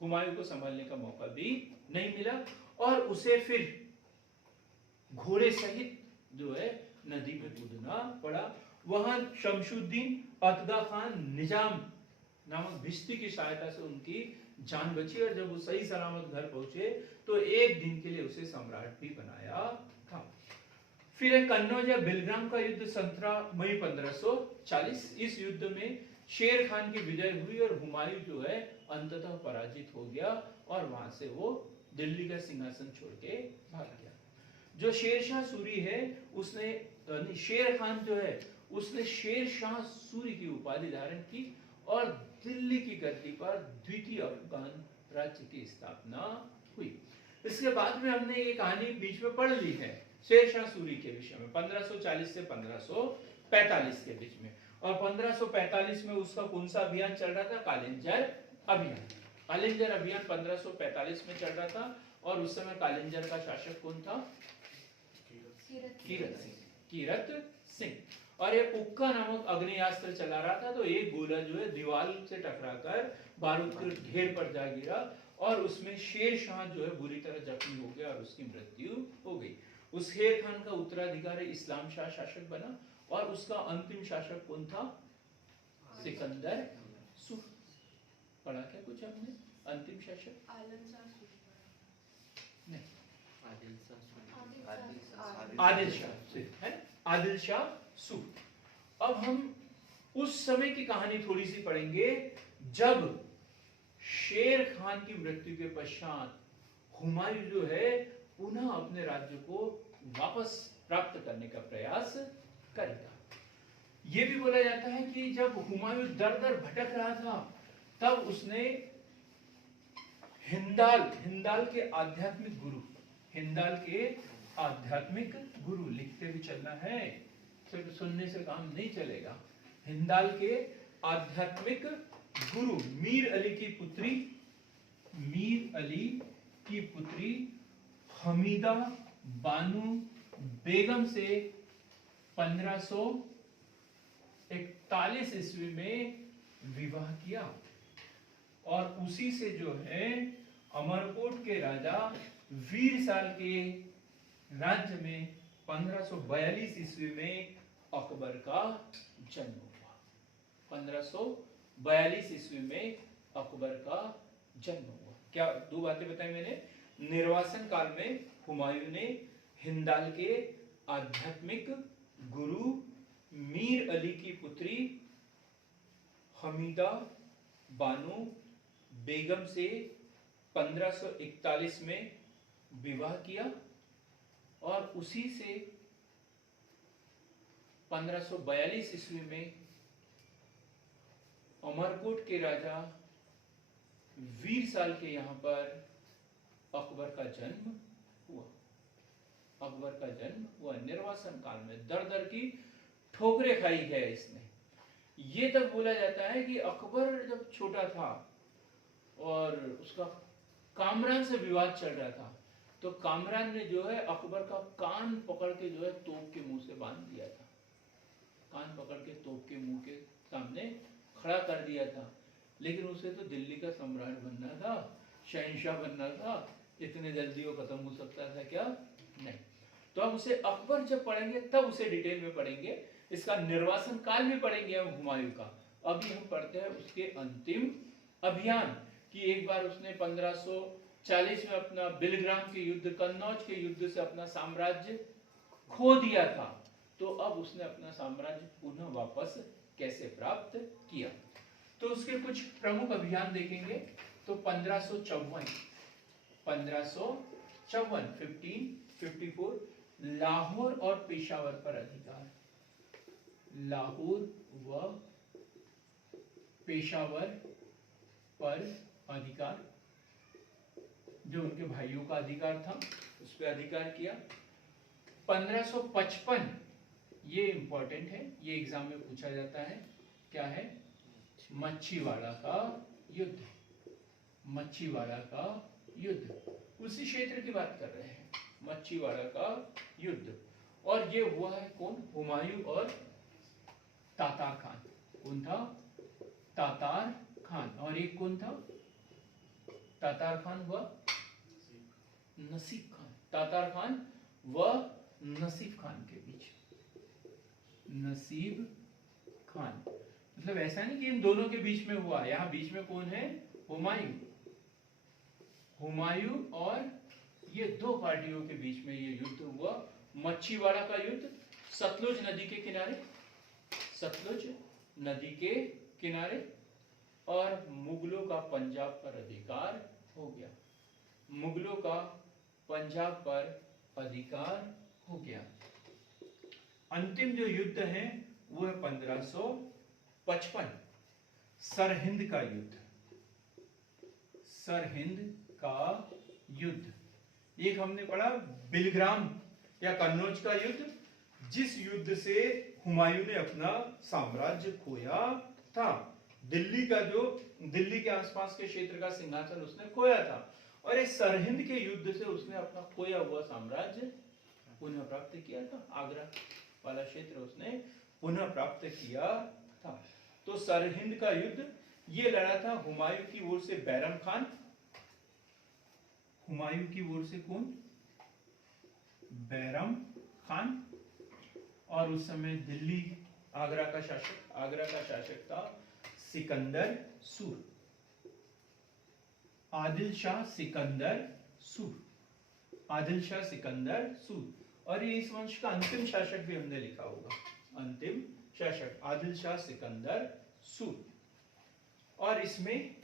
हुमायूं को संभलने का मौका भी नहीं मिला और उसे फिर घोड़े सहित जो है नदी में कूदना पड़ा। वहां शमशुद्दीन अतगा खान निजाम नामक भिश्ती की सहायता से उनकी जान बची और जब वो सही सलामत घर पहुंचे तो एक दिन के लिए उसे सम्राट भी बनाया था। फिर एक कन्नौज या बिलग्राम का युद्ध 17 मई 1540। इस युद्ध में शेर खान की विजय हुई और हुमायूं जो है अंततः पराजित हो गया और वहां से वो दिल्ली का सिंहासन छोड़ के भाग गया। जो शेरशाह सूरी है उसने शेर खान जो है उसने शेर शाह सूरी की उपाधि धारण की और दिल्ली की गद्दी पर द्वितीय अफगान राज्य की स्थापना हुई। इसके बाद में हमने ये कहानी बीच में पढ़ ली है शेर शाह सूरी के विषय में 1540 से 1545 के बीच में। और 1545 में उसका कौन सा अभियान चल रहा था? कालिंजर अभियान। कालिंजर अभियान 1545 में चल रहा था और उस समय कालिंजर का शासक कौन था? कीरत सिंह। और ये उक्का नामक अग्नेयास्त्र चला रहा था, तो एक गोला जो है दीवार से टकराकर बारूद के ढेर पर जा गिरा और उसमें शेर शाह जो है बुरी तरह जख्मी हो गया और उसकी मृत्यु हो गई। उस शेर खान का उत्तराधिकारी इस्लाम शाह शासक बना और उसका अंतिम शासक कौन था? सिकंदर सूरी। पढ़ा क्या कुछ हमने? अंतिम शासक नहीं, आदिल शाह है, आदिल शाह सूरी। अब हम उस समय की कहानी थोड़ी सी पढ़ेंगे जब शेर खान की मृत्यु के पश्चात हुमायूं जो है पुनः अपने राज्य को वापस प्राप्त करने का प्रयास करेगा। यह भी बोला जाता है कि जब हुमायूं दर दर भटक रहा था तब उसने हिंदाल के आध्यात्मिक गुरु, हिंदाल के आध्यात्मिक गुरु, लिखते भी चलना है, सिर्फ सुनने से काम नहीं चलेगा। हिंदाल के आध्यात्मिक गुरु मीर अली की पुत्री हमीदा बानू बेगम से 1541 ईस्वी में विवाह किया और उसी से जो है अमरकोट के राजा वीरसाल के राज्य में 1542 ईस्वी में अकबर का जन्म हुआ। 1542 ईस्वी में अकबर का जन्म हुआ। क्या दो बातें बताई मैंने? निर्वासन काल में हुमायूं ने हिंदाल के आध्यात्मिक गुरु मीर अली की पुत्री हमीदा बानो बेगम से 1541 में विवाह किया और उसी से 1542 ईस्वी में अमरकोट के राजा वीरसाल के यहाँ पर अकबर का जन्म हुआ। अकबर का जन्म हुआ निर्वासन काल में। दर दर की ठोकरें खाई है इसने। ये तक बोला जाता है कि अकबर जब छोटा था और उसका कामरान से विवाद चल रहा था तो कामरान ने जो है अकबर का कान पकड़ के जो है तोप के मुंह से बांध दिया था। कान पकड़ के तोप के मुंह के सामने खड़ा कर दिया था। लेकिन उसे तो दिल्ली का सम्राट बनना था, शहंशाह बनना था, इतने जल्दी वो खत्म हो सकता था क्या? नहीं। तो अब उसे अकबर जब पढ़ेंगे तब उसे डिटेल में पढ़ेंगे। इसका निर्वासन काल भी पढ़ेंगे हम हुमायूं का। अभी हम पढ़ते हैं उसके अंतिम अभियान कि एक बार उसने 1540 में अपना बिलग्राम के युद्ध, कन्नौज के युद्ध से अपना साम्राज्य खो दिया था, तो अब उसने अपना साम्राज्य पुनः वापस कैसे प्राप्त किया। तो उसके कुछ प्रमुख अभियान देखेंगे। तो 1554 लाहौर और पेशावर पर अधिकार। लाहौर व पेशावर पर अधिकार, जो उनके भाइयों का अधिकार था उस पर अधिकार किया। 1555, ये इंपॉर्टेंट है, ये एग्जाम में पूछा जाता है, क्या है? मच्छीवाड़ा का युद्ध। मच्छीवाड़ा का युद्ध, उसी क्षेत्र की बात कर रहे हैं, मच्छीवाड़ा का युद्ध। और ये हुआ है कौन? हुमायूं और तातार खान। कौन था? तातार खान। और एक कौन था? तातार खान व नसीब खान। तातार खान व नसीब खान के बीच। नसीब खान, मतलब ऐसा नहीं कि इन दोनों के बीच में हुआ, यहाँ बीच में कौन है? हुमायूं। हुमायूं और ये दो पार्टियों के बीच में ये युद्ध हुआ, मच्छीवाड़ा का युद्ध, सतलुज नदी के किनारे। सतलुज नदी के किनारे। और मुगलों का पंजाब पर अधिकार हो गया। मुगलों का पंजाब पर अधिकार हो गया। अंतिम जो युद्ध है वो है 1555, सरहिंद का युद्ध। सरहिंद का युद्ध, एक हमने पढ़ा बिलग्राम या कन्नौज का युद्ध, जिस युद्ध से हुमायूं ने अपना साम्राज्य खोया था। दिल्ली का जो, दिल्ली के आसपास के क्षेत्र का सिंहासन उसने खोया था, और इस सरहिंद के युद्ध से उसने अपना खोया हुआ साम्राज्य पुनः प्राप्त किया था। आगरा वाला क्षेत्र उसने पुनः प्राप्त किया था। तो सरहिंद का युद्ध ये लड़ा था हुमायूं की ओर से बैरम खान। हुमायूं की ओर से कौन? बैरम खान। और उस समय दिल्ली, आगरा का शासक था सिकंदर सूर, आदिल शाह सिकंदर सूर, आदिल शाह सिकंदर सूर। और ये इस वंश का अंतिम शासक भी हमने लिखा होगा, अंतिम शासक आदिल शाह सिकंदर सूर। और इसमें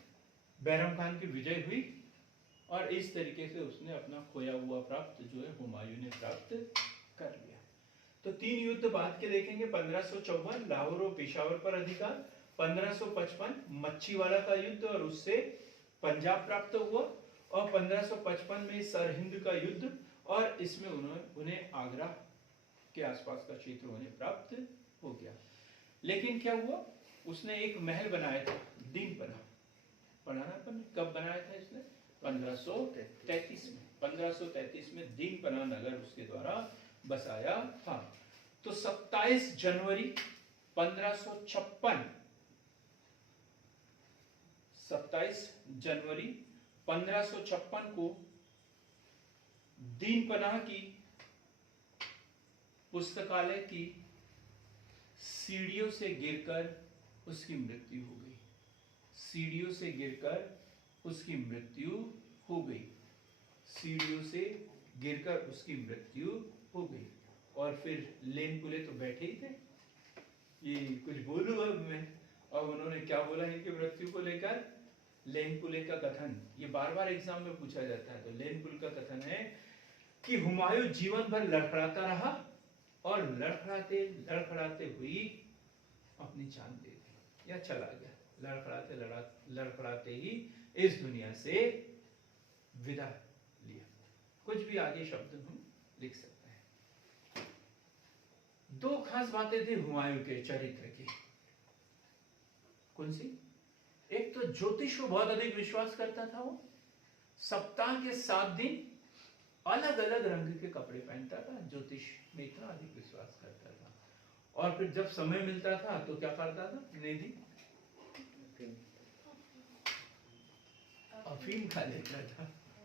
बैरम खान की विजय हुई, और इस तरीके से उसने अपना खोया हुआ प्राप्त जो है हुमायूं ने प्राप्त कर लिया। तो तीन युद्ध बाद के देखेंगे। 1554 लाहौर और पेशावर पर अधिकार, 1555 मच्छीवाड़ा का युद्ध और उससे पंजाब प्राप्त हुआ, और 1555 में सरहिंद का युद्ध, और इसमें उन्हें आगरा के आसपास का क्षेत्र उन्हें प्राप्त हो गया। लेकिन क्या हुआ? उसने एक महल बनाया था दीनपना। कब बनाया था इसने? 1533 में। 1533 में दीनपना नगर उसके द्वारा बसाया था। तो 27 जनवरी 1556, 27 जनवरी 1556 को दीनपनाह की पुस्तकालय की सीढ़ियों से गिरकर उसकी मृत्यु हो गई। सीढ़ियों से गिरकर उसकी मृत्यु हो गई। सीढ़ियों से गिरकर उसकी मृत्यु हो गई। और फिर लेन पुले तो बैठे ही थे, ये कुछ बोलूं अब मैं। और उन्होंने क्या बोला इनकी मृत्यु को लेकर? लेन पुले का कथन, ये बार बार एग्जाम में पूछा जाता है। तो लेन पुल का कथन है कि हुमायूं जीवन भर लड़खड़ाता रहा, और लड़खड़ाते लड़खड़ाते हुई अपनी जान दे दी या चला गया। लड़खड़ाते ही इस दुनिया से विदा लिया। कुछ भी आगे शब्द हम लिख सकते हैं। दो खास बातें थी हुमायूं के चरित्र की। कौन सी? एक तो ज्योतिष को बहुत अधिक विश्वास करता था वो। सप्ताह के 7 दिन अलग अलग रंग के कपड़े पहनता था, ज्योतिष में इतना अधिक विश्वास करता था। और फिर जब समय मिलता था तो क्या करता था? निधि अफीम खा लेता था,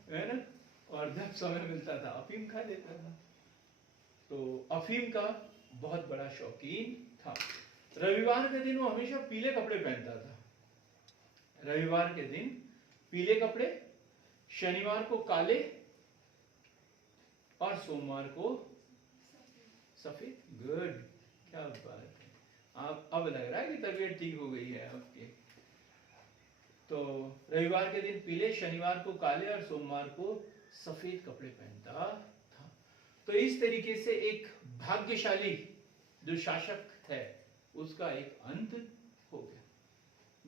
है ना? और जब समय मिलता था अफीम खा लेता था। तो अफीम का बहुत बड़ा शौकीन था। रविवार के दिन वो हमेशा पीले कपड़े पहनता था। रविवार के दिन पीले कपड़े, शनिवार को काले, और सोमवार को सफेद। गुड, क्या बात है। आप अब लग रहा है कि तबीयत ठीक हो गई है आपकी। तो रविवार के दिन पीले, शनिवार को काले और सोमवार को सफेद कपड़े पहनता था। तो इस तरीके से एक भाग्यशाली जो शासक है उसका एक अंत हो गया।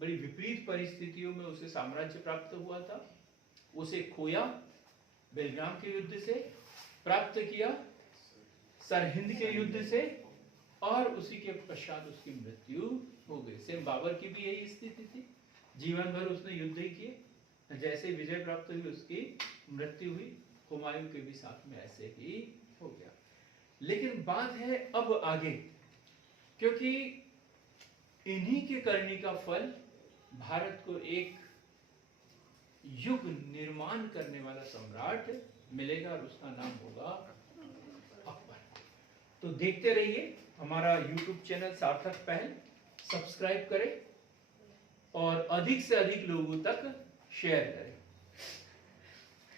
बड़ी विपरीत परिस्थितियों में उसे साम्राज्य प्राप्त हुआ था, उसे खोया बेलग्राम के युद्ध से, प्राप्त किया सरहिंद के युद्ध से, और उसी के पश्चात उसकी मृत्यु हो गई। सेम बाबर की भी यही स्थिति थी, जीवन भर उसने युद्ध ही किए, जैसे विजय प्राप्त हुई उसकी मृत्यु हुई। हुमायूं के भी साथ में ऐसे ही हो गया। लेकिन बात है अब आगे, क्योंकि इन्हीं के करनी का फल भारत को एक युग निर्माण करने वाला सम्राट मिलेगा, और उसका नाम होगा अकबर। तो देखते रहिए हमारा YouTube चैनल सार्थक पहल, सब्सक्राइब करें और अधिक से अधिक लोगों तक शेयर करें।